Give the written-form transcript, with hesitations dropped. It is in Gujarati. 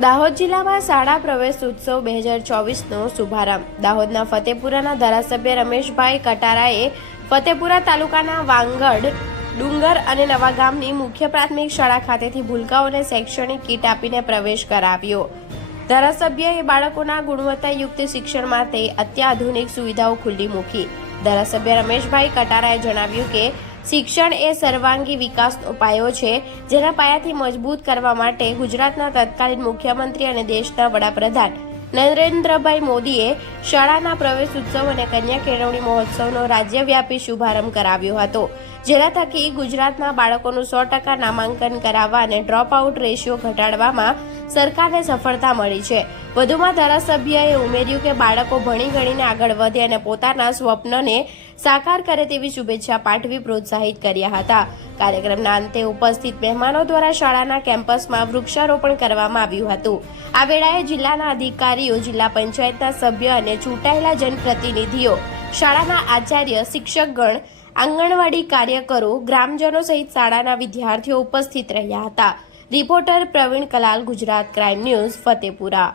દાહોદ જિલ્લામાં શાળા પ્રવેશ ઉત્સવ 2024નો શુભારંભ. દાહોદના ફતેપુરાના ધારાસભ્ય રમેશભાઈ કટારાએ ફતેપુરા તાલુકાના વાંગડ, ડુંગર અને નવા ગામની મુખ્ય પ્રાથમિક શાળા ખાતેથી ભૂલકાઓને શૈક્ષણિક કીટ આપીને પ્રવેશ કરાવ્યો. ધારાસભ્યએ બાળકોના ગુણવત્તાયુક્ત શિક્ષણ માટે અત્યાધુનિક સુવિધાઓ ખુલ્લી મૂકી. ધારાસભ્ય રમેશભાઈ કટારાએ જણાવ્યું કે શિક્ષણ એ સર્વાંગી વિકાસનો પાયો છે, જેના પાયાથી મજબૂત કરવા માટે ગુજરાતના તત્કાલીન મુખ્યમંત્રી અને દેશના વડાપ્રધાન નરેન્દ્રભાઈ મોદીએ શાળાના પ્રવેશ ઉત્સવ અને કન્યા કેળવણી મહોત્સવનો રાજ્યવ્યાપી શુભારંભ કરાવ્યો હતો, જેના થકી ગુજરાતના બાળકોનું 100% નામાંકન કરાવવા અને ડ્રોપ આઉટ રેશિયો ઘટાડવામાં સરકારને સફળતા મળી છે. વધુમાં ધારાસભ્યએ ઉમેર્યું કે બાળકો ભણી ગણીને આગળ વધે અને પોતાના સ્વપ્નને સાકાર કરે તેવી શુભેચ્છા પાઠવી પ્રોત્સાહિત કર્યા હતા. કાર્યક્રમના અંતે ઉપસ્થિત મહેમાનો દ્વારા શાળાના કેમ્પસમાં વૃક્ષારોપણ કરવામાં આવ્યું હતું. આ વેળાએ જિલ્લાના અધિકારીઓ, જિલ્લા પંચાયતના સભ્ય અને ચૂંટાયેલા જનપ્રતિનિધિઓ, શાળાના આચાર્ય, શિક્ષકગણ, આંગણવાડી કાર્યકરો, ગ્રામજનો સહિત શાળાના વિદ્યાર્થીઓ ઉપસ્થિત રહ્યા હતા. Reporter Praveen Kalal, Gujarat Crime News, Fatepura.